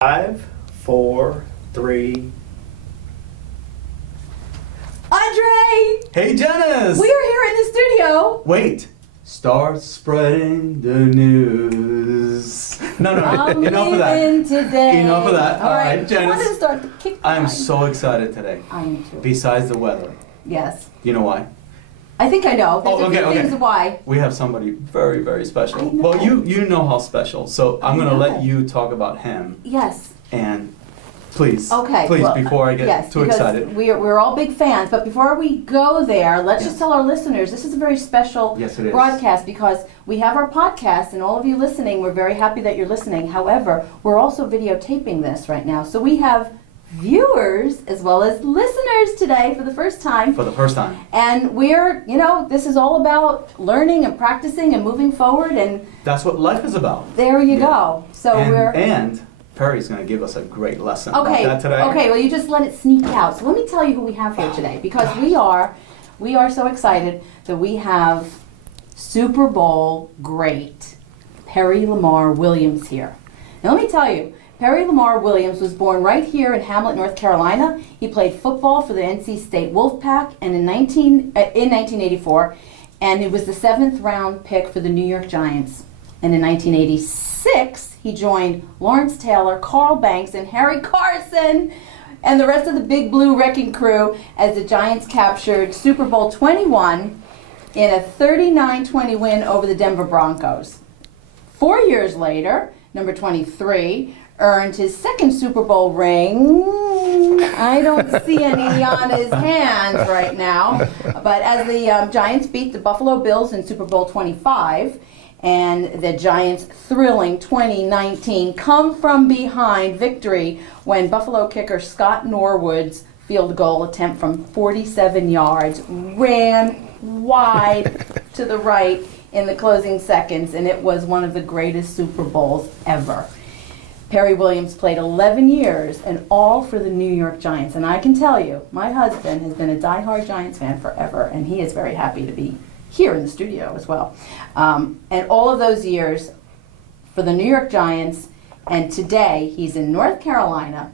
5, 4, 3. Andre! Hey, Janice! We are here in the studio. Wait. Start spreading the news. No. I'm Enough of that. leaving today. Enough of that. All right, Janice. I want to start the kick. I am so excited today. I am too. Besides the weather. Yes. You know why? I think I know. There's a few things why. We have somebody very, very special. I know. Well, you know how special. So I'm going to know. let you talk about him. Yes. And please, Okay. please, well, before I get yes, too because excited. We're all big fans, but before we go there, let's Yes. just tell our listeners this is a very special Yes, it is. broadcast because we have our podcast, and all of you listening, we're very happy that you're listening. However, we're also videotaping this right now, so we have viewers as well as listeners today for the first time. For the first time. And we're, this is all about learning and practicing and moving forward, and That's what life is about. there you Yeah. go. So And Perry's going to give us a great lesson Okay. about that today. Okay. Well, you just let it sneak out. So let me tell you who we have here today, because we are so excited that we have Super Bowl great Perry Lamar Williams here. Now let me tell you, Perry Lamar Williams was born right here in Hamlet, North Carolina. He played football for the NC State Wolfpack, and in 1984, and he was the 7th round pick for the New York Giants. And in 1986, he joined Lawrence Taylor, Carl Banks, and Harry Carson, and the rest of the Big Blue Wrecking Crew as the Giants captured Super Bowl 21 in a 39-20 win over the Denver Broncos. 4 years later, number 23 earned his second Super Bowl ring. I don't see any on his hands right now. But as the Giants beat the Buffalo Bills in Super Bowl 25, and the Giants' thrilling 2019 come-from-behind victory when Buffalo kicker Scott Norwood's field goal attempt from 47 yards ran wide to the right in the closing seconds, and it was one of the greatest Super Bowls ever. Perry Williams played 11 years, and all for the New York Giants. And I can tell you, my husband has been a diehard Giants fan forever, and he is very happy to be here in the studio as well. And all of those years for the New York Giants, and today he's in North Carolina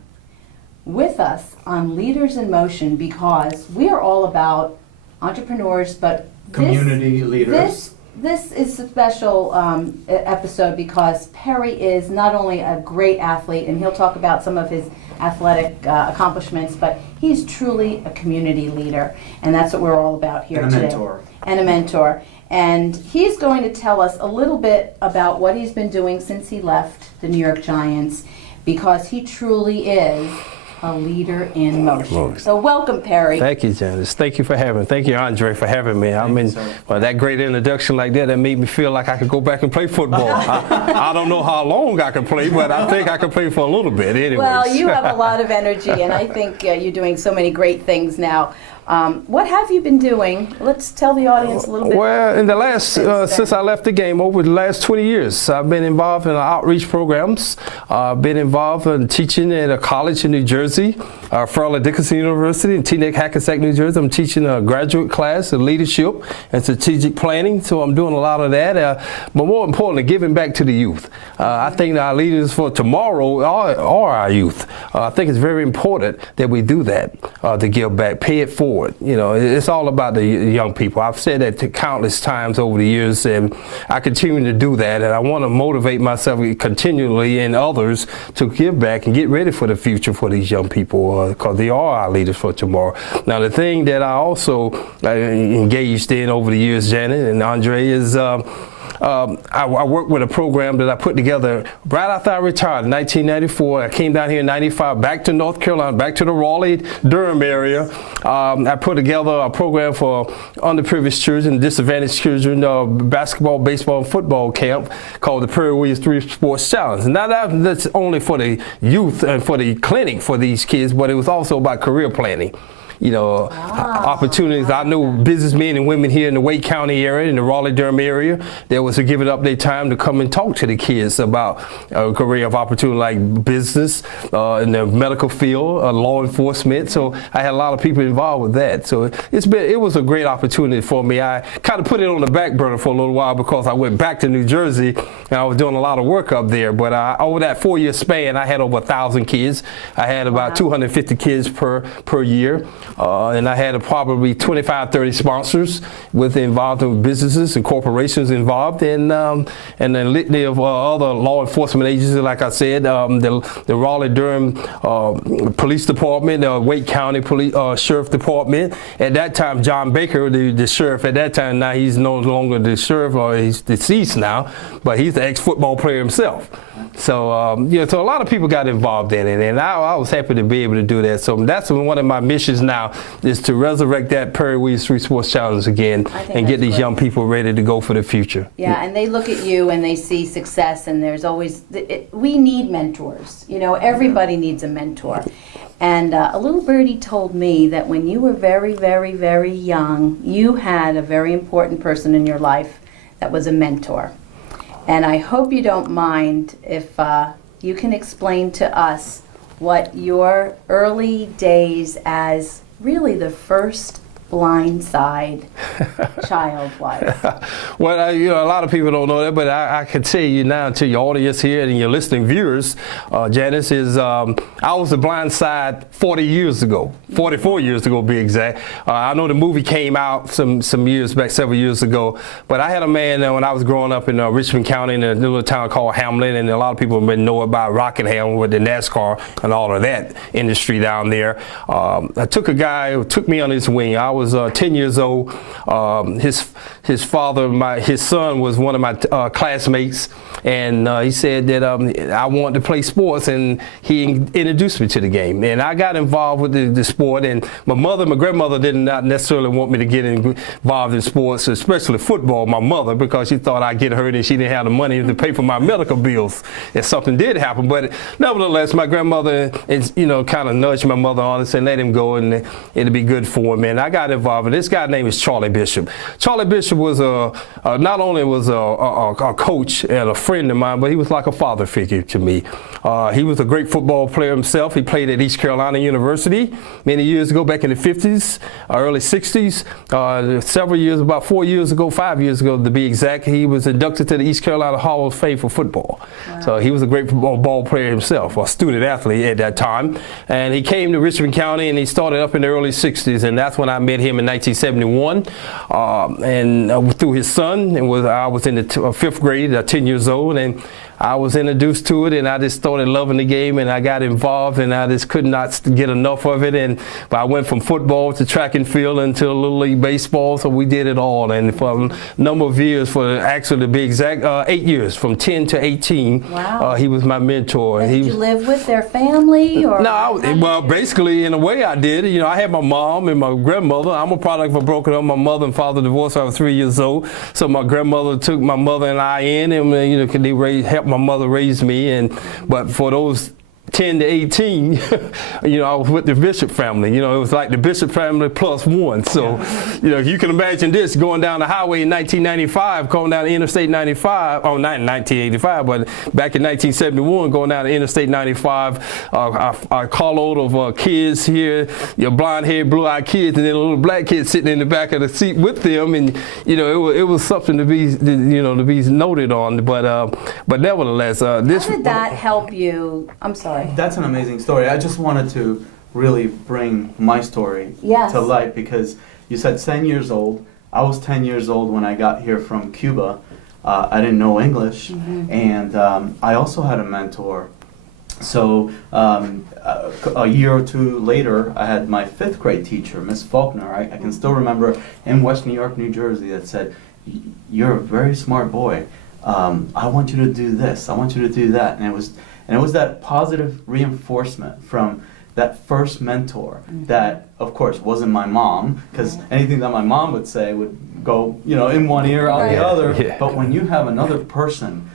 with us on Leaders in Motion, because we are all about entrepreneurs, but Community leaders. This is a special episode because Perry is not only a great athlete, and he'll talk about some of his athletic accomplishments, but he's truly a community leader, and that's what we're all about here And a today. mentor. And a mentor. And he's going to tell us a little bit about what he's been doing since he left the New York Giants, because he truly is a leader in motion. So welcome, Perry. Thank you, Janice. Thank you for having me. Thank you, Andre, for having me. That great introduction like that made me feel like I could go back and play football. I don't know how long I can play, but I think I can play for a little bit anyways. Well, you have a lot of energy, and I think you're doing so many great things now. What have you been doing? Let's tell the audience a little bit. Well, in the last, since I left the game, over the last 20 years, I've been involved in outreach programs. Been involved in teaching at a college in New Jersey, Fairleigh Dickinson University, and Teaneck Hackensack, New Jersey. I'm teaching a graduate class in leadership and strategic planning, so I'm doing a lot of that. But more importantly, giving back to the youth. I think our leaders for tomorrow are our youth. I think it's very important that we do that, to give back, pay it forward. It's all about the young people. I've said that countless times over the years, and I continue to do that. And I want to motivate myself continually and others to give back and get ready for the future for these young people, because they are our leaders for tomorrow. Now, the thing that I also engaged in over the years, Janet and Andre, is I worked with a program that I put together right after I retired in 1994. I came down here in 95, back to North Carolina, back to the Raleigh-Durham area. I put together a program for underprivileged children, disadvantaged children, basketball, baseball, and football camp called the Perry Williams 3 Sports Challenge. Now that's only for the youth and for the clinic for these kids, but it was also about career planning. opportunities. I know businessmen and women here in the Wake County area, in the Raleigh-Durham area, that was to give it up their time to come and talk to the kids about a career of opportunity like business, in the medical field, law enforcement. So I had a lot of people involved with that. So it was a great opportunity for me. I kind of put it on the back burner for a little while because I went back to New Jersey and I was doing a lot of work up there. But over that 4-year span, I had over 1,000 kids. I had about 250 kids per year, and I had probably 25, 30 sponsors involved in businesses and corporations involved, and then litany of other law enforcement agencies, like I said, the Raleigh-Durham Police Department, Wake County Police Sheriff Department. At that time, John Baker, the sheriff at that time, now he's no longer the sheriff, or he's deceased now, but he's the ex-football player himself. So, so a lot of people got involved in it, and I was happy to be able to do that. So that's one of my missions now, is to resurrect that Perry Williams Street Sports Challenge again and get these young people ready to go for the future. Yeah, and they look at you and they see success, and there's always, we need mentors. Everybody needs a mentor. And a little birdie told me that when you were very, very, very young, you had a very important person in your life that was a mentor. And I hope you don't mind if you can explain to us what your early days as really the first blindside child was. Well, a lot of people don't know that, but I can tell you now, to your audience here and your listening viewers, Janice, is I was a blindside 40 years ago, 44 years ago to be exact. I know the movie came out some years back, several years ago, but I had a man when I was growing up in Richmond County in a little town called Hamlin, and a lot of people may know about Rockingham with the NASCAR and all of that industry down there. I took a guy who took me under his wing. I was 10 years old. His father, his son, was one of my classmates, and he said that I wanted to play sports, and he introduced me to the game. And I got involved with the sport, and my grandmother did not necessarily want me to get involved in sports, especially football, my mother, because she thought I'd get hurt and she didn't have the money to pay for my medical bills if something did happen. But nevertheless, my grandmother, kind of nudged my mother on and said, let him go and it'll be good for him. And I got involved. And this guy's name is Charlie Bishop. Charlie Bishop was not only was a coach and a friend of mine, but he was like a father figure to me. He was a great football player himself. He played at East Carolina University many years ago, back in the 50s, early 60s. Several years, about 4 years ago, 5 years ago to be exact, he was inducted to the East Carolina Hall of Fame for football. Wow. So he was a great ball player himself, a student athlete at that time. And he came to Richmond County, and he started up in the early 60s, and that's when I met him in 1971, and through his son. I was in the 5th grade, 10 years old, and I was introduced to it, and I just started loving the game, and I got involved, and I just could not get enough of it. But I went from football to track and field until Little League baseball, so we did it all. And for a number of years, actually to be exact, 8 years, from 10 to 18, wow. He was my mentor. Did you live with their family? Or no, well, basically, in a way I did. I had my mom and my grandmother. I'm a product of a broken up. My mother and father divorced when I was 3 years old. So my grandmother took my mother and I in, and they helped my mother raise me. But for those 10 to 18, I was with the Bishop family. It was like the Bishop family plus one. So, you can imagine this, going down the highway in 1995, going down Interstate 95, not in 1985, but back in 1971, going down to Interstate 95, a carload of kids here, blonde-haired, blue-eyed kids, and then a little black kid sitting in the back of the seat with them. And, it was something to be, to be noted on. But nevertheless, how did that help you? I'm sorry. That's an amazing story. I just wanted to really bring my story to light, because you said 10 years old. I was 10 years old when I got here from Cuba. I didn't know English, and I also had a mentor. So a year or two later, I had my 5th grade teacher, Miss Faulkner. I can still remember, in West New York, New Jersey, that said, "You're a very smart boy. I want you to do this. I want you to do that." And it was that positive reinforcement from that first mentor that, of course, wasn't my mom, because anything that my mom would say would go, in one ear, out the other. Yeah. But when you have another person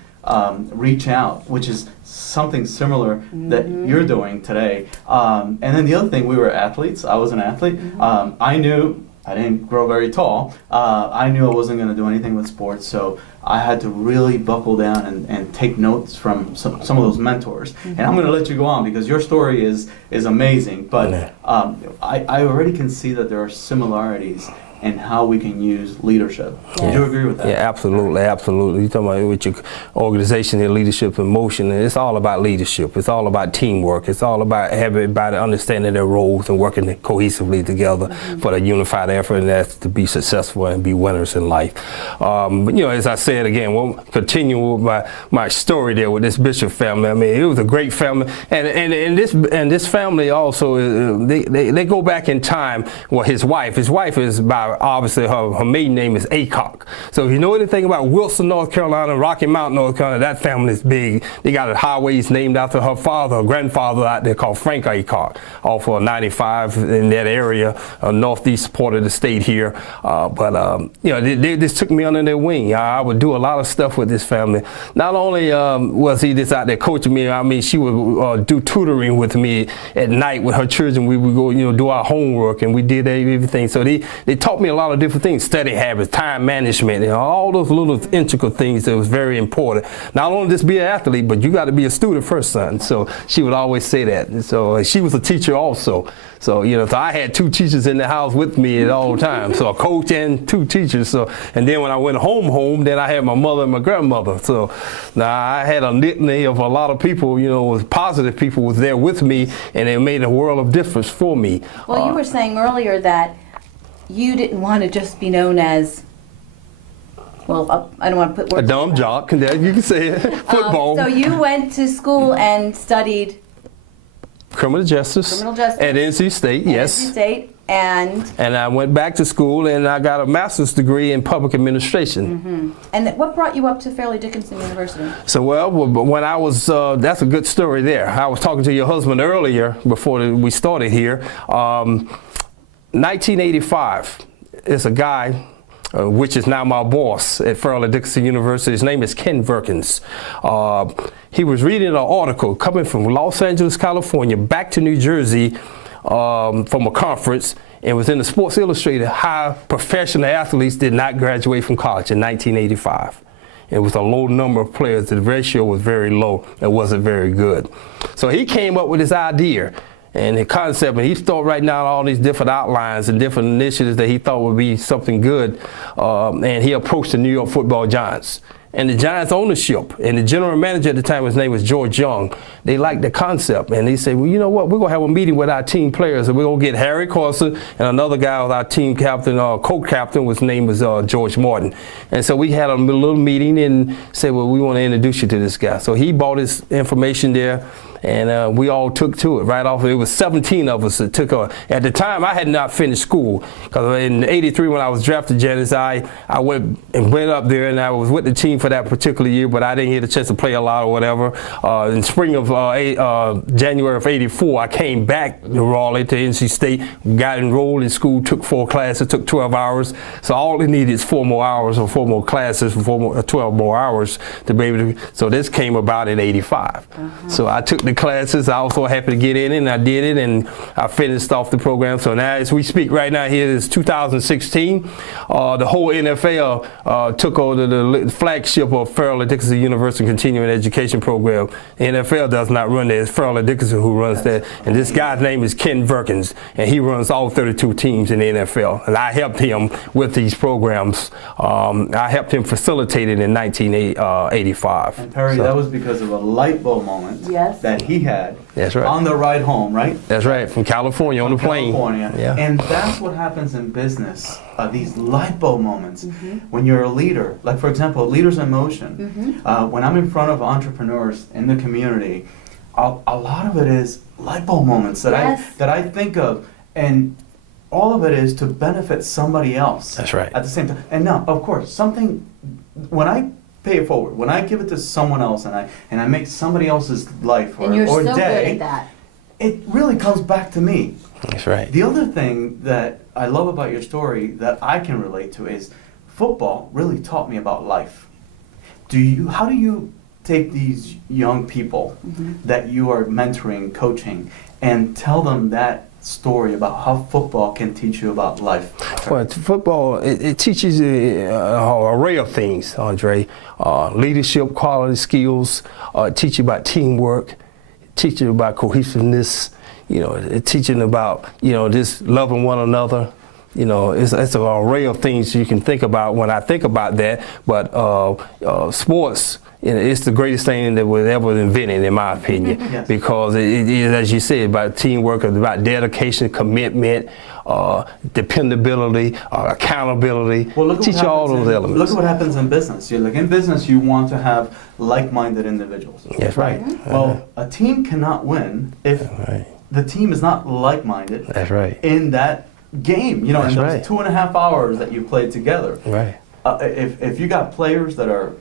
reach out, which is something similar that you're doing today. And then the other thing, we were athletes. I was an athlete. I knew I didn't grow very tall. I knew I wasn't going to do anything with sports, so I had to really buckle down and take notes from some of those mentors. And I'm going to let you go on because your story is amazing. But I already can see that there are similarities in how we can use leadership. Yes. Do you agree with that? Yeah, absolutely, absolutely. You're talking about with your organization and leadership and motion, and it's all about leadership. It's all about teamwork. It's all about everybody understanding their roles and working cohesively together for the unified effort, and that's to be successful and be winners in life. But, you know, as I said again, we'll continue with my story there with this Bishop family. I mean, it was a great family, and this family also they go back in time. Well, his wife is by obviously her maiden name is Aycock. So if you know anything about Wilson, North Carolina, Rocky Mount, North Carolina, that family is big. They got highways named after her father, her grandfather out there called Frank Aycock, off of 95 in that area, northeast part of the state here. But you know, they just took me under their wing. I would do a lot of stuff with this family. Not only was he just out there coaching me, I mean, she would do tutoring with me at night with her children. We would go, you know, do our homework, and we did everything. So they taught me a lot of different things, study habits, time management, and all those little intricate things that was very important. Not only just be an athlete, but you got to be a student first, son. So she would always say that. And so she was a teacher also. So, you know, so I had 2 teachers in the house with me at all times. So a coach and 2 teachers. So, and then when I went home, then I had my mother and my grandmother. So now I had a litany of a lot of people, you know, was positive people was there with me, and it made a world of difference for me. Well, you were saying earlier that you didn't want to just be known as, well, I don't want to put words. A dumb jock, you can say it. Football. So you went to school and studied criminal justice at NC State, yes. NC State, and I went back to school and I got a master's degree in public administration. And what brought you up to Fairleigh Dickinson University? So, well, when I was, that's a good story there. I was talking to your husband earlier before we started here. 1985, it's a guy, which is now my boss at Fairleigh Dickinson University. His name is Ken Verkins. He was reading an article coming from Los Angeles, California, back to New Jersey from a conference, and was in the Sports Illustrated how professional athletes did not graduate from college in 1985. It was a low number of players. The ratio was very low. It wasn't very good. So he came up with this idea and the concept, and he started writing down all these different outlines and different initiatives that he thought would be something good. And he approached the New York Football Giants. And the Giants ownership and the general manager at the time, his name was George Young, they liked the concept. And they said, well, you know what, we're going to have a meeting with our team players, and we're going to get Harry Carson and another guy with our team captain, co-captain, his name was George Martin. And so we had a little meeting and said, well, we want to introduce you to this guy. So he brought his information there. And we all took to it right off. It was 17 of us that took on. At the time, I had not finished school, because in '83 when I was drafted, Janice, I went up there and I was with the team for that particular year, but I didn't get a chance to play a lot or whatever. In spring of January of '84, I came back to Raleigh to NC State, got enrolled in school, took 4 classes, took 12 hours. So all it needed is 4 more hours or 4 more classes, 12 more hours to be able to. So this came about in '85. So I took the classes. I was so happy to get in it, and I did it, and I finished off the program. So now as we speak right now, here is 2016. The whole NFL took over the flagship of Fairleigh Dickinson University Continuing Education Program. The NFL does not run that. It's Fairleigh Dickinson who runs that. And this guy's name is Ken Verkins, and he runs all 32 teams in the NFL. And I helped him with these programs. I helped him facilitate it in 1985. And Perry, that was because of a light bulb moment that he had on the ride home, right? That's right, from California on the plane. California. Yeah. And that's what happens in business, these light bulb moments. When you're a leader, like for example, Leaders in Motion, when I'm in front of entrepreneurs in the community, a lot of it is light bulb moments that I think of, and all of it is to benefit somebody else. That's right. At the same time. And now, of course, when I pay it forward, when I give it to someone else and I make somebody else's life or so day, good at that. It really comes back to me. That's right. The other thing that I love about your story that I can relate to is football really taught me about life. How do you take these young people that you are mentoring, coaching, and tell them that story about how football can teach you about life. Well, football, it teaches you an array of things, Andre. Leadership, quality skills, teach you about teamwork, teach you about cohesiveness, it teaching about, just loving one another. It's an array of things you can think about when I think about that, but sports, it's the greatest thing that was ever invented, in my opinion, yes. because it is, as you said, about teamwork, it's about dedication, commitment, dependability, accountability. Well, teach you all those elements. Look at what happens in business. In business, you want to have like-minded individuals. That's right. Well, a team cannot win if the team is not like-minded. That's right. In that game, in those 2.5 hours that you played together. Right. If you got players that are,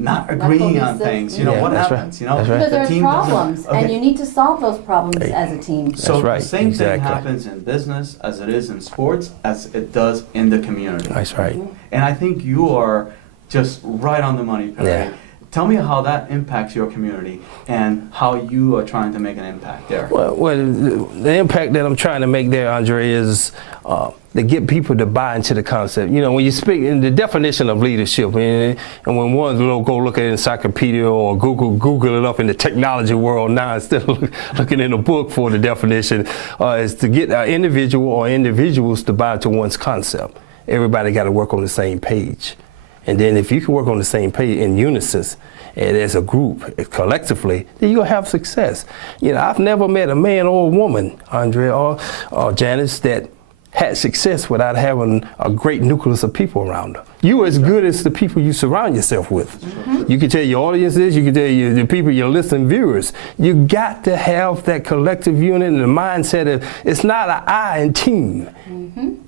not agreeing on things, what happens? Right. Because there's team problems, okay. and you need to solve those problems as a team. So right. the same thing Exactly. happens in business as it is in sports, as it does in the community. That's right. And I think you are just right on the money, Perry. Yeah. Tell me how that impacts your community and how you are trying to make an impact there. Well, the impact that I'm trying to make there, Andre, is to get people to buy into the concept. When you speak in the definition of leadership, and when one go look at an encyclopedia or Google it up in the technology world now instead of looking in a book for the definition, is to get an individual or individuals to buy into one's concept. Everybody got to work on the same page. And then if you can work on the same page in unison and as a group, collectively, then you'll have success. I've never met a man or a woman, Andre or Janice, that had success without having a great nucleus of people around them. You're as good as the people you surround yourself with. You can tell your audience this, you can tell the people, your listening viewers. You got to have that collective unit and the mindset of it's not an I in team.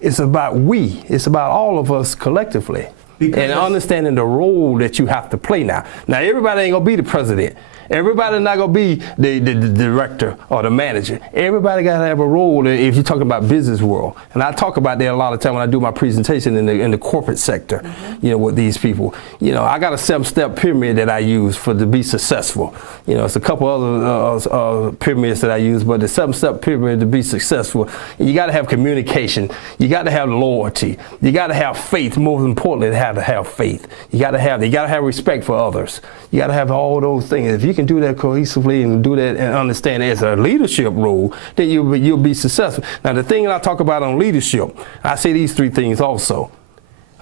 It's about we. It's about all of us collectively. And understanding the role that you have to play now. Now, everybody ain't gonna be the president. Everybody not gonna be the director or the manager. Everybody gotta have a role if you're talking about business world. And I talk about that a lot of time when I do my presentation in the corporate sector, with these people. I got a 7-step pyramid that I use to be successful. It's a couple other pyramids that I use, but the 7-step pyramid to be successful, you gotta have communication. You gotta have loyalty. You gotta have faith. Most importantly, to have faith. You gotta have respect for others. You gotta have all those things. If you can do that cohesively and do that and understand it as a leadership role, then you'll be successful. Now, the thing that I talk about on leadership, I say these 3 things also.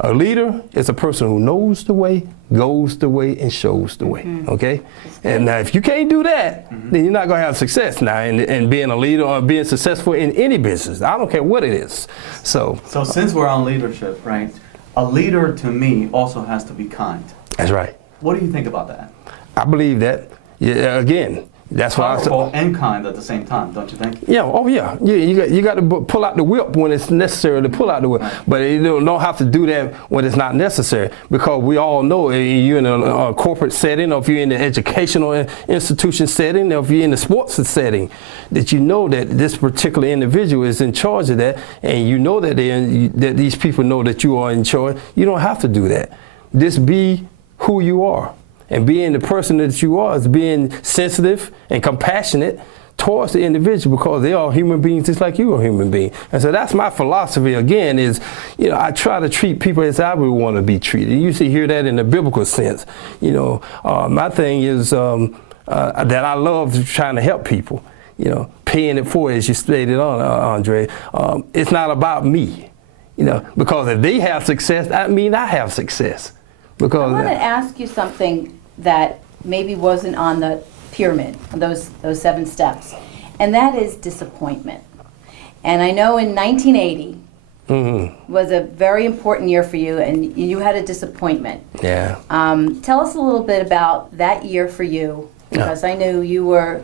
A leader is a person who knows the way, goes the way, and shows the way. Okay? And now, if you can't do that, then you're not going to have success now in being a leader or being successful in any business. I don't care what it is. So since we're on leadership, right? A leader to me also has to be kind. That's right. What do you think about that? I believe that. Yeah, again, that's why powerful and kind at the same time, don't you think? Yeah. Oh, yeah. You got to pull out the whip when it's necessary to pull out the whip, but you don't have to do that when it's not necessary, because we all know if you're in a corporate setting, or if you're in the educational institution setting, or if you're in the sports setting, that you know that this particular individual is in charge of that, and you know that that these people know that you are in charge. You don't have to do that. Just be who you are. And being the person that you are is being sensitive and compassionate towards the individual, because they are human beings just like you are a human being. And so that's my philosophy again is, I try to treat people as I would want to be treated. You usually hear that in the biblical sense. My thing is that I love trying to help people, paying it forward, as you stated on, Andre. It's not about me, because if they have success, that means I have success. Because I want to ask you something that maybe wasn't on the pyramid, those 7 steps, and that is disappointment. And I know in 1980 was a very important year for you, and you had a disappointment. Yeah. Tell us a little bit about that year for you, because I knew you were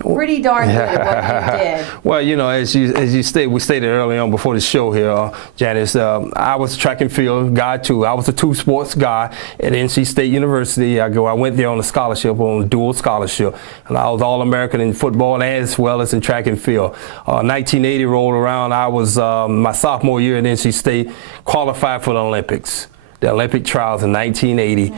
pretty darn good at what you did. Well, as you stated, we stated early on before the show here, Janice, I was a track and field guy too. I was a 2 sports guy at NC State University. I went there on a scholarship, on a dual scholarship, and I was All-American in football as well as in track and field. 1980 rolled around. I was my sophomore year at NC State, qualified for the Olympics. The Olympic trials in 1980.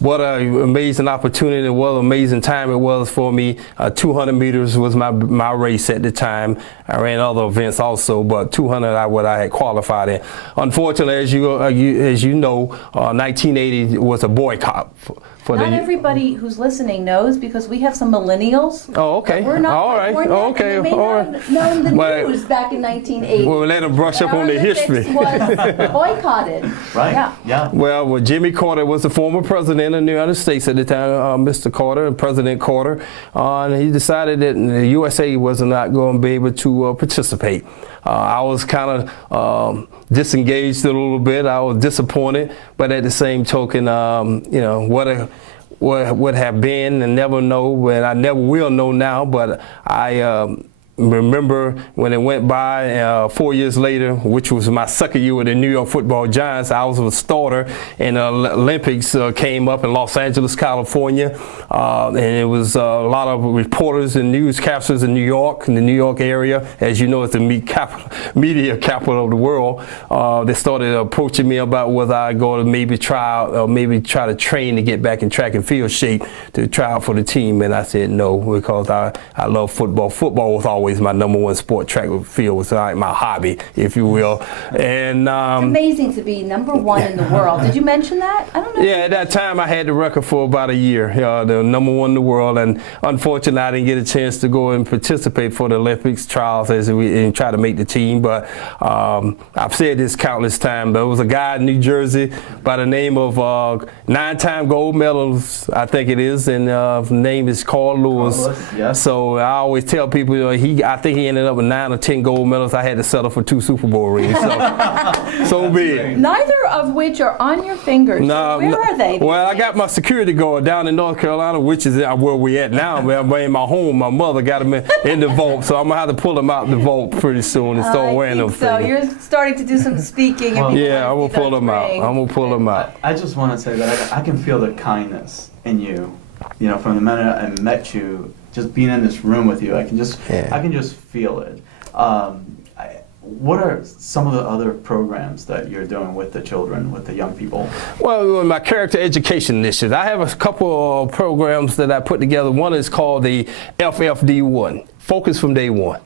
what an amazing opportunity, what an amazing time it was for me. 200 meters was my race at the time. I ran other events also, but 200 what I had qualified in. Unfortunately, as you know, 1980 was a boycott for not everybody who's listening knows, because we have some millennials. Oh, okay. We're not all right. Okay. And they may not have known the news back in 1980. Well, let them brush up on the history. Was boycotted. Right. Yeah. Well, Jimmy Carter was the former president of the United States at the time, Mr. Carter, President Carter, and he decided that the USA was not going to be able to participate. I was kind of disengaged a little bit. I was disappointed, but at the same token, you know, what would have been and never know, and I never will know now, but I remember when it went by 4 years later, which was my second year with the New York Football Giants. I was a starter, and the Olympics came up in Los Angeles, California, and it was a lot of reporters and newscasters in New York, in the New York area. As you know, it's the media capital of the world. They started approaching me about whether I go to maybe try to train to get back in track and field shape to try out for the team, and I said no, because I love football. Football was always my number one sport. Track and field was like my hobby, if you will. And it's amazing to be number one in the world. Did you mention that? I don't know. Yeah, at that time I had the record for about a year, the number one in the world, and unfortunately I didn't get a chance to go and participate for the Olympics trials and try to make the team. But I've said this countless times. There was a guy in New Jersey by the name of 9-time gold medals, I think it is, and his name is Carl Lewis. Yes. So I always tell people, I think he ended up with 9 or 10 gold medals. I had to settle for 2 Super Bowl rings. So be it. Neither of which are on your fingers. No, so where are they? Well, I got my security guard down in North Carolina, which is where we at now. I'm in my home. My mother got them in the vault, so I'm gonna have to pull them out the vault pretty soon and start wearing them. So you're starting to do some speaking. Well, yeah, I'm gonna pull them out. I'm gonna pull them out. I just want to say that I can feel the kindness in you. You know, from the minute I met you, just being in this room with you, I can just feel it. What are some of the other programs that you're doing with the children, with the young people? Well, my character education initiative, I have a couple of programs that I put together. One is called the FFD1, Focus from Day One.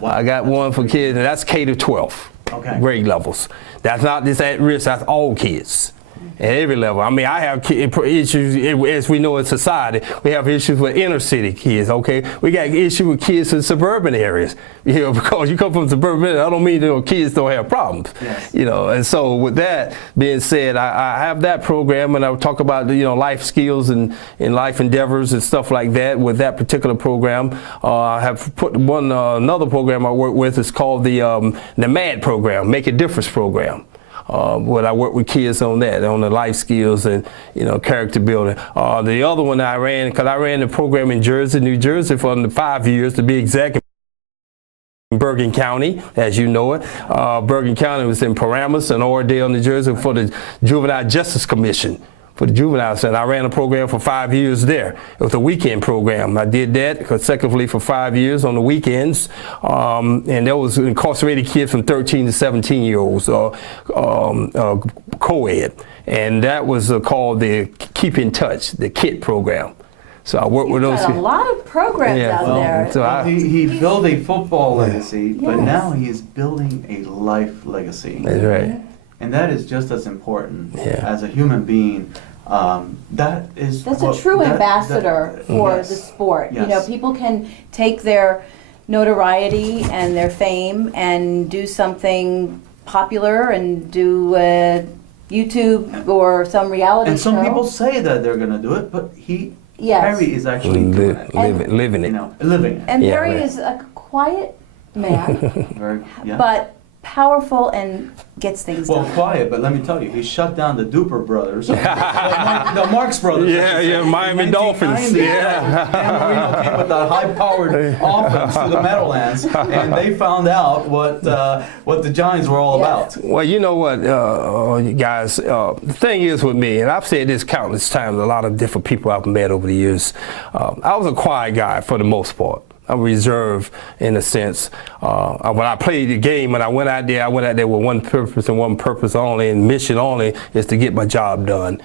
Wow. I got one for kids, and that's K to 12 grade levels. That's not just at risk, that's all kids. At every level. I mean, I have issues, as we know in society, we have issues with inner city kids, okay? We got issues with kids in suburban areas. You know, because you come from suburban areas, I don't mean that kids don't have problems. Yes. You know, and so with that being said, I have that program, and I'll talk about, you know, life skills and life endeavors and stuff like that with that particular program. I have put another program I work with is called the MAD program, Make a Difference program. What I work with kids on that, on the life skills and, you know, character building. The other one I ran, because I ran the program in New Jersey for 5 years to be exact. In Bergen County, as you know it. Bergen County was in Paramus and Oradell, New Jersey for the Juvenile Justice Commission. For the juvenile center. I ran a program for 5 years there. It was a weekend program. I did that consecutively for 5 years on the weekends. And there was incarcerated kids from 13 to 17-year-olds, co-ed. And that was called the Keep in Touch, the KIT program. So I worked with those. A lot of programs out there. So he built a football legacy, but now he is building a life legacy. That's right. And that is just as important as a human being. That's a true ambassador for the sport. Yes. You know, people can take their notoriety and their fame and do something popular and do YouTube or some reality show. And some people say that they're going to do it, but Perry is actually doing it. Living it. You know, living it. And Perry is a quiet man, but powerful and gets things done. Well, quiet, but let me tell you, he shut down the Duper brothers, the Marx brothers. Miami Dolphins. Dan Marino came with that high-powered offense to the Meadowlands, and they found out what the Giants were all about. Well, you know what, guys, the thing is with me, and I've said this countless times, a lot of different people I've met over the years, I was a quiet guy for the most part. reserved in a sense. When I played the game, when I went out there with one purpose and one purpose only, and mission only, is to get my job done.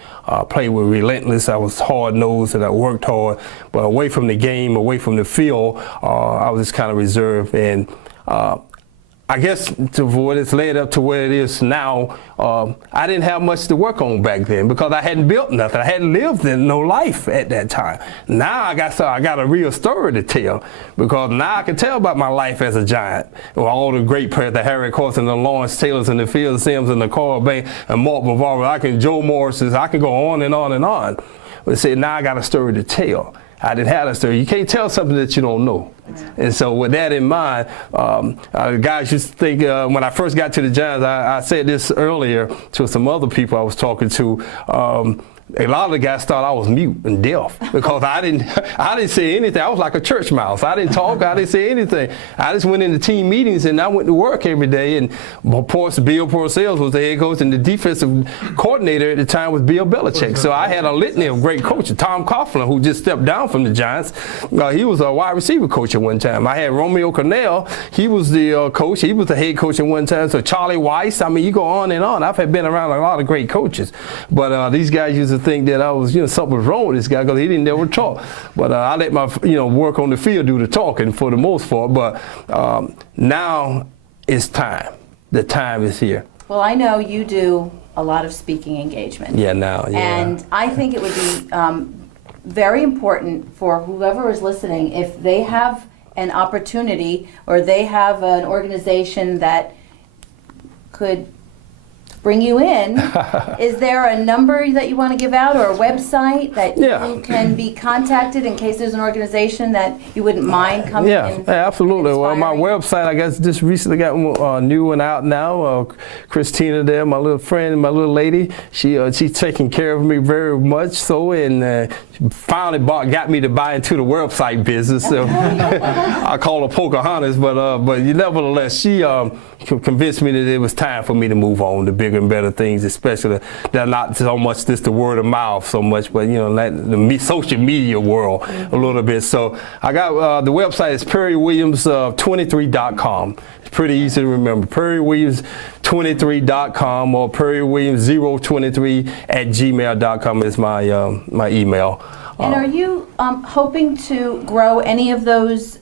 Played with relentless. I was hard-nosed and I worked hard, but away from the game, away from the field, I was just kind of reserved. And I guess to what it's led up to where it is now, I didn't have much to work on back then because I hadn't built nothing. I hadn't lived in no life at that time. Now I got a real story to tell because now I can tell about my life as a Giant. With all the great players, the Harry Carson, the Lawrence Taylors, and the Phil Simms, and the Carl Banks, and Mark Bavaro, Joe Morris's, I can go on and on and on. But see, now I got a story to tell. I didn't have a story. You can't tell something that you don't know. And so with that in mind, guys used to think, when I first got to the Giants, I said this earlier to some other people I was talking to, a lot of the guys thought I was mute and deaf because I didn't say anything. I was like a church mouse. I didn't talk. I didn't say anything. I just went into team meetings and I went to work every day. And Bill Parcells was the head coach, and the defensive coordinator at the time was Bill Belichick. So I had a litany of great coaches. Tom Coughlin, who just stepped down from the Giants, he was a wide receiver coach at one time. I had Romeo Cornell. He was the coach. He was the head coach at one time. So Charlie Weiss. I mean, you go on and on. I've been around a lot of great coaches, but these guys used to think that I was, something was wrong with this guy because he didn't never talk. But I let my, work on the field do the talking for the most part. But now it's time. The time is here. Well, I know you do a lot of speaking engagement. Yeah, now. Yeah. And I think it would be very important for whoever is listening, if they have an opportunity or they have an organization that could bring you in. Is there a number that you want to give out or a website that you can be contacted in case there's an organization that you wouldn't mind coming in? Yeah, absolutely. Well, my website, I guess, just recently got a new one out now. Christina there, my little friend, my little lady, she's taking care of me very much so, and finally got me to buy into the website business. So I call her Pocahontas, but nevertheless, she convinced me that it was time for me to move on to bigger and better things, especially that not so much just the word of mouth so much, but like the social media world a little bit. So I got the website is PerryWilliams23.com. It's pretty easy to remember. PerryWilliams23.com or PerryWilliams023@gmail.com is my email. And are you hoping to grow any of those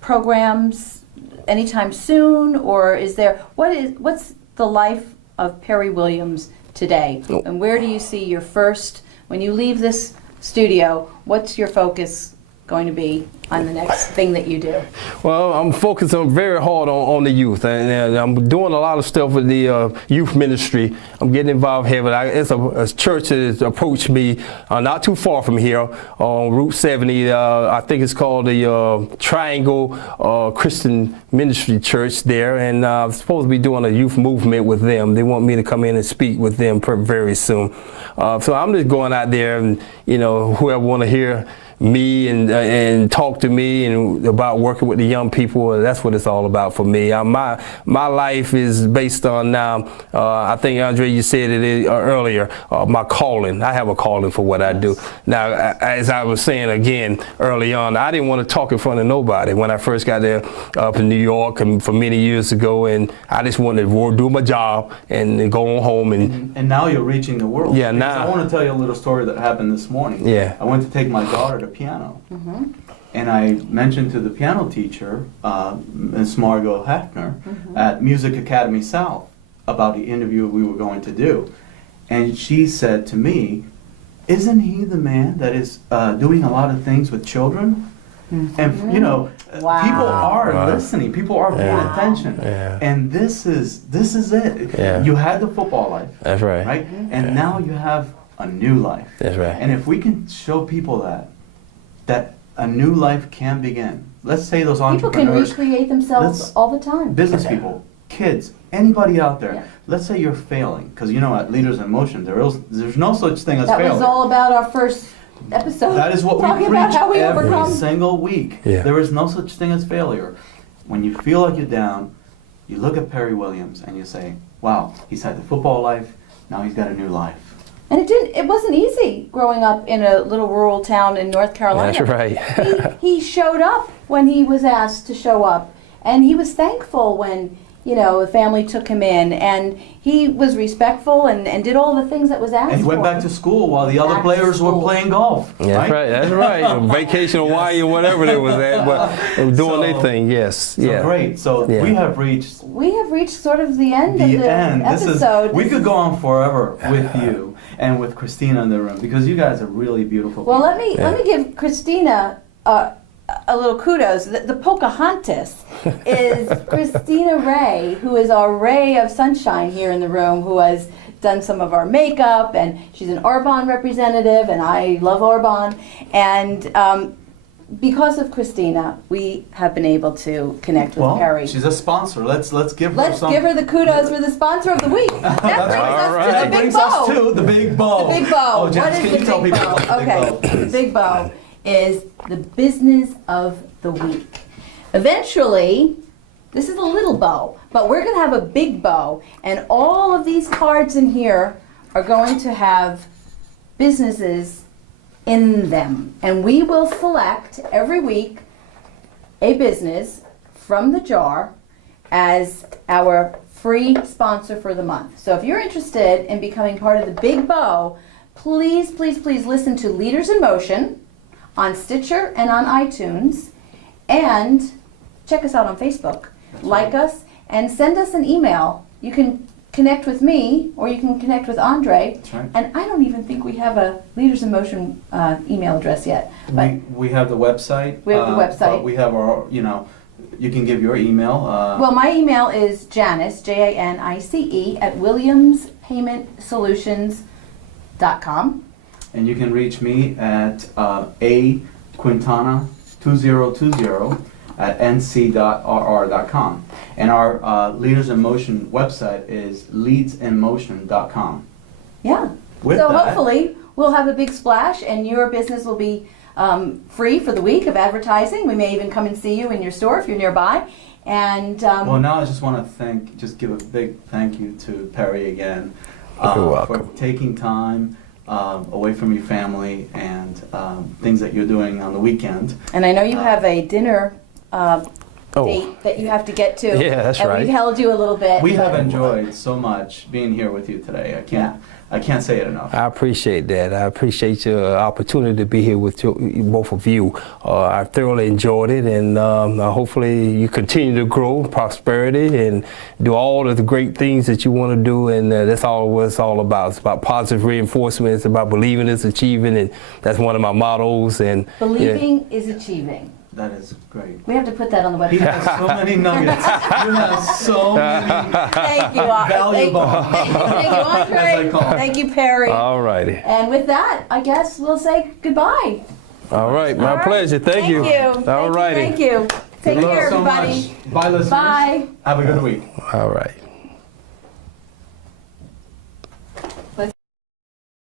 programs anytime soon, or is there what's the life of Perry Williams today, and where do you see your first, when you leave this studio, what's your focus going to be on the next thing that you do? Well, I'm focusing very hard on the youth, and I'm doing a lot of stuff with the youth ministry. I'm getting involved heavily. It's a church that has approached me not too far from here on Route 70. I think it's called the Triangle Christian Ministry Church there, and I'm supposed to be doing a youth movement with them. They want me to come in and speak with them very soon. So I'm just going out there, and whoever want to hear me and talk to me and about working with the young people, that's what it's all about for me. My life is based on now, I think, Andre, you said it earlier, my calling. I have a calling for what I do. Now, as I was saying again early on, I didn't want to talk in front of nobody when I first got there up in New York and for many years ago, and I just wanted to do my job and go on home. And now you're reaching the world. Yeah, now. I want to tell you a little story that happened this morning. Yeah. I went to take my daughter to piano. And I mentioned to the piano teacher, Ms. Margot Hafner, at Music Academy South about the interview we were going to do. And she said to me, "Isn't he the man that is doing a lot of things with children?" And people are listening. People are paying attention. Yeah. And this is it. Yeah. You had the football life. That's right. Right? And now you have a new life. That's right. And if we can show people that a new life can begin. Let's say those entrepreneurs. People can recreate themselves all the time. Business people, kids, anybody out there. Yeah. Let's say you're failing, because at Leaders in Motion, there's no such thing as failure. That was all about our first episode. That is what we preach every single week. Yeah. There is no such thing as failure. When you feel like you're down, you look at Perry Williams and you say, wow, he's had the football life, now he's got a new life. And it wasn't easy growing up in a little rural town in North Carolina. That's right. he showed up when he was asked to show up, and he was thankful when, the family took him in, and he was respectful and did all the things that was asked And he went for back him. to school while the other Back to players were school. playing golf. That's right. That's right. Vacation Hawaii or whatever they was at, but they were doing their So- thing. Yes. So Yeah. great. So Yeah. we have reached We have reached sort of the end of the the end. episode. We could go on forever with you and with Christina in the room because you guys are really beautiful. Well, people. let me give Christina a little kudos. The Pocahontas is Christina Ray, who is our ray of sunshine here in the room, who has done some of our makeup, and she's an Arbonne representative, and I love Arbonne. And because of Christina, we have been able to connect with Well, Perry. she's a sponsor. Let's give her Let's some. give her the kudos for the sponsor of the week. That brings us right. to That the big brings us bow. to the big bow. The big bow. Oh, Janice, What is can you tell the big people bow? about the big bow? Okay, the big bow is the business of the week. Eventually, this is a little bow, but we're going to have a big bow, and all of these cards in here are going to have businesses in them. And we will select every week a business from the jar as our free sponsor for the month. So if you're interested in becoming part of the big bow, please, please, please listen to Leaders in Motion on Stitcher and on iTunes, and check us out on Facebook. Like us and send us an email. You can connect with me or you can connect with Andre. That's right. And I don't even think we have a Leaders in Motion email address yet. But We have the website. We have the website. But we have our, you can give your email. well, my email is Janice, Janice, at williamspaymentsolutions.com. And you can reach me at Quintana2020 at nc.rr.com. And our Leaders in Motion website is leadsinmotion.com. Yeah. With So that- hopefully we'll have a big splash and your business will be free for the week of advertising. We may even come and see you in your store if you're nearby. And Well, now I just want to give a big thank you to Perry again You're welcome. for taking time away from your family and things that you're doing on the weekend. and I know you have a dinner date that you have to get to. Yeah, that's and right. we've held you a little bit. We have but- enjoyed so much being here with you today. I can't say it enough. I appreciate that. I appreciate your opportunity to be here with both of you. I thoroughly enjoyed it, and hopefully you continue to grow, prosperity, and do all of the great things that you want to do. And that's all what it's all about. It's about positive reinforcement. It's about believing it's achieving, and that's one of my mottos. And Believing is achieving. That is great. We have to put that on the He website. has so many nuggets. You have so many. Thank you, Valuable. Thank you, As I Andre. call it. Thank you, Perry. All righty. And with that, I guess we'll say goodbye. All right. My All right. pleasure. Thank you. All righty. Thank you. Take Good luck care, so everybody. much. Bye, listeners. Bye. Have a good week. All right.